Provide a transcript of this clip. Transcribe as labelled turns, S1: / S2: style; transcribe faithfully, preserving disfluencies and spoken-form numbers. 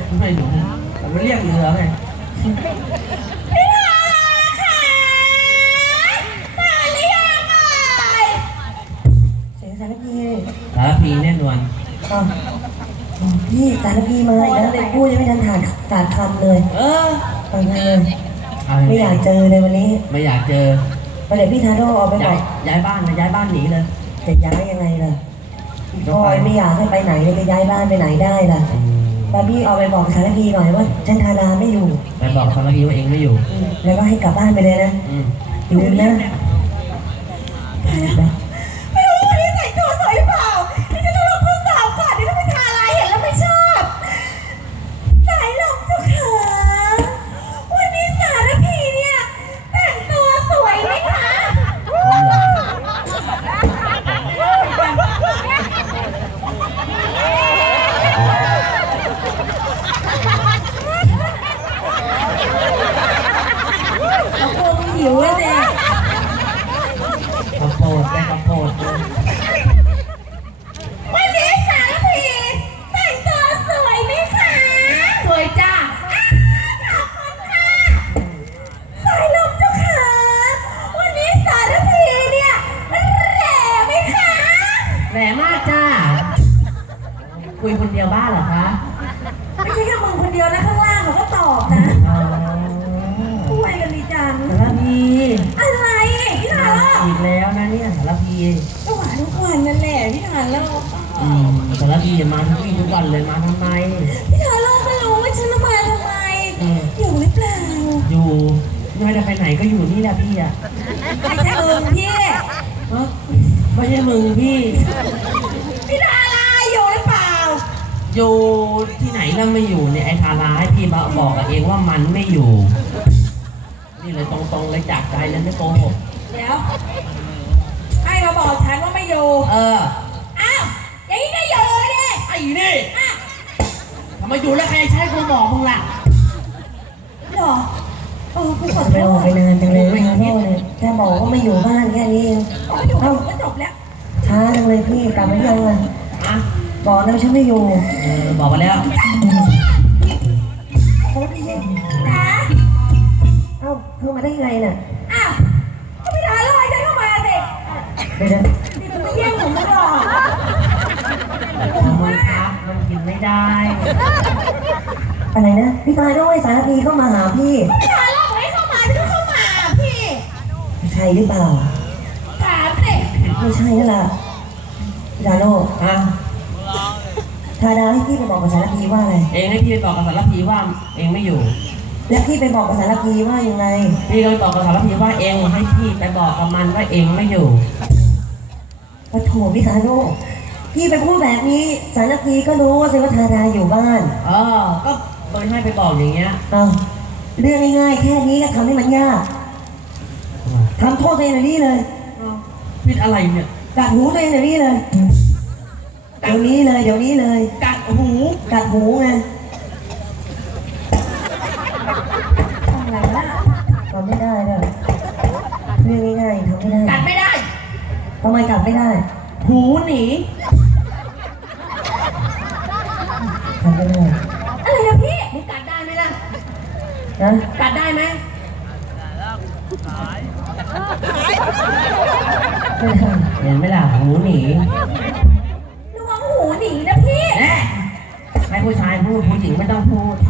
S1: ไม่รู้แต่มันเรียกเรือไง
S2: พี่ทาค่ะมาหรือยังอ่ะ
S3: เสียงสารพี
S1: สารพีแน่นอน
S3: อ๋อพี่สารพีมาอีกแล้วเลยพูดยังไม่ทันขาดขาดคำเลย
S1: เออ
S3: ไปเลยไม่อยากเจอเลยวันนี้
S1: ไม่อยากเจอ
S3: ไปเดี๋ยวพี่ทาโร่ออกไปบอก
S1: ย้ายบ้านนะย้ายบ้านหนีเลย
S3: จะย้ายยังไงล่ะพลอยไม่อยากให้ไปไหนเลยจะย้ายบ้านไปไหนได้ล่ะตอนพี่เอาไปบอกสารพีหน่อยว่าฉันทาราไม่อยู่
S1: ไปบอกสารพีว่าเองไม่อยู่
S3: แล้วก็ให้กลับบ้านไปเลยนะอยู่นะ
S2: ไม่รู้วันนี้ใส่ตัวสวยหรือเปล่าที่จะต้องรับผู้สาวก่อนที่จะไปทาอะไรเห็นแล้วไม่ชอบสายลมเจ้าขาวันนี้สารพีเนี่ยแต่งตัวสวยไหมคะหิวเลยเนี่ย
S1: ข้าวโพดได้ข้าวโพด
S2: วันนี้สารพีแต่งตัวสวยไหมคะสวยจ้าขอบคุณค่ะสายลมเจ้าขาวันนี้สารพีเนี่ยแหล่ไหมคะ
S1: แหล่มากจ้าคุยคนเดียวบ้าเหรอคะ
S2: ไม่ใช่แค่มึงคนเดียวนะข้างล่างเขาก็ตอบนะคุยกันดีจัง
S1: สารพี
S2: อะไรพี่ทาโร่
S1: อีกแล้วนะเนี่ยสารพี
S2: ก็หวานทุกวันนั่นแหละพี่ทาโร่
S1: อืมสารพีมาทุกวี่ทุกวันเลยมาทำไม
S2: พี่ทาโร่ก็รู้ว่าฉันมาทำไมอยู่หรือเปล่า
S1: อยู่ไม่ได้ไปไหนก็อยู่นี่แหละพี่อ่ะ
S2: ไม่ใช่มึงพี่
S1: ไม่ใช่มึงพี่
S2: พี่ทาราอยู่หรือเปล่า
S1: อยู่ที่ไหนแล้วไม่อยู่เนี่ยไอ้ทาราให้พี่มาบอกกับเองว่ามันไม่อยู่นี่เลยตรงๆเลยจากใจเลยไม่โกหก
S2: เดี๋ยวให้มาบอกฉันว่าไม่อยู่
S1: เออ
S2: อ้าวอย่างนี้ก็อยู่ดิ
S1: ไอ้นี่ทำไมอยู่แล้วใครใช้กูบอกมึงล่ะ
S2: หรอเออกูขอโทษ
S3: ไปออกไปนานจังเลยไม่โทษเลยแค่บอกว่าไม่อยู่บ้านแค่นี้เอง
S2: เอ้าก็จบแล้ว
S3: ช้าจังเลยพี่กลับมายังอ่ะ
S1: อ่ะ
S3: บอกแล้วฉันไม่อยู่
S1: เออบอกมาแล้ว
S3: เขาไม่ใช่
S2: นะ
S3: เอ้าเพิ่งมาได้ไงน่ะ
S2: อ้าวก็ไม่ได้ลอยฉันเข้ามาสิ
S3: เดี๋ยว
S2: นี่มันไม่แย่งผมหรอก
S1: ทำไมครับมันกินไม่ได้
S3: อะไรนะพี่ตายด้วยสารพีเข้ามาหาพี่
S2: พี่ทาโร่ให้เข้ามาพี่ต้องเข้ามาพี่
S3: ใช่หรือเปล่า
S2: ถามสิ
S3: ไม่ใช่นั่นแหละดาโน่
S1: ฮะ
S3: ทาดาให้พี่ไปบอกกับสารพีว่าอะไร
S1: เองให้พี่ไปบอกกับสารพีว่าเองไม่อยู่
S3: แล้วพี่ไปบอกกับสารพีว่ายังไง
S1: พี่เลยบอกกับสารพีว่าเองให้พี่ไปบอกกับมันว่าเองไม่อยู่
S3: ปะโถพี่ทาโร่พี่ไปพูดแบบนี้สารพีก็รู้ว่าสิว่าทาดาอยู่บ้าน
S1: เออก็โดยให้ไปบอกอย่างเงี้ย
S3: เอาเรื่องง่ายๆแค่นี้ก็ทำให้มันยากทำโทษตัวเองหน่อยนี่เลย
S1: พิดอะไรเนี่ย
S3: กัดหูตัวเองหน่อยนี่เลยเดี๋ยวนี้เลยเดี๋ยวนี้เลย
S1: กัดหู
S3: กัดหูไง
S2: ทำอะไรวะ
S3: ทำไม่ได้เลยเรื่องง่ายๆทำไม่ได้
S2: กัดไม่ได้
S3: ทำไมกัดไม่ได้
S1: หูหนี
S3: ทำไม่ได้
S2: อะไรนะพี่
S1: มึงกัดได้ไหมล่ะ
S3: นะ
S1: กัดได้ไหมเห็นไหมล่ะหูหนี
S2: ระวังหูหนีนะพี่
S1: ให้ผู้ชายพูดผู้หญิงไม่ต้องพูด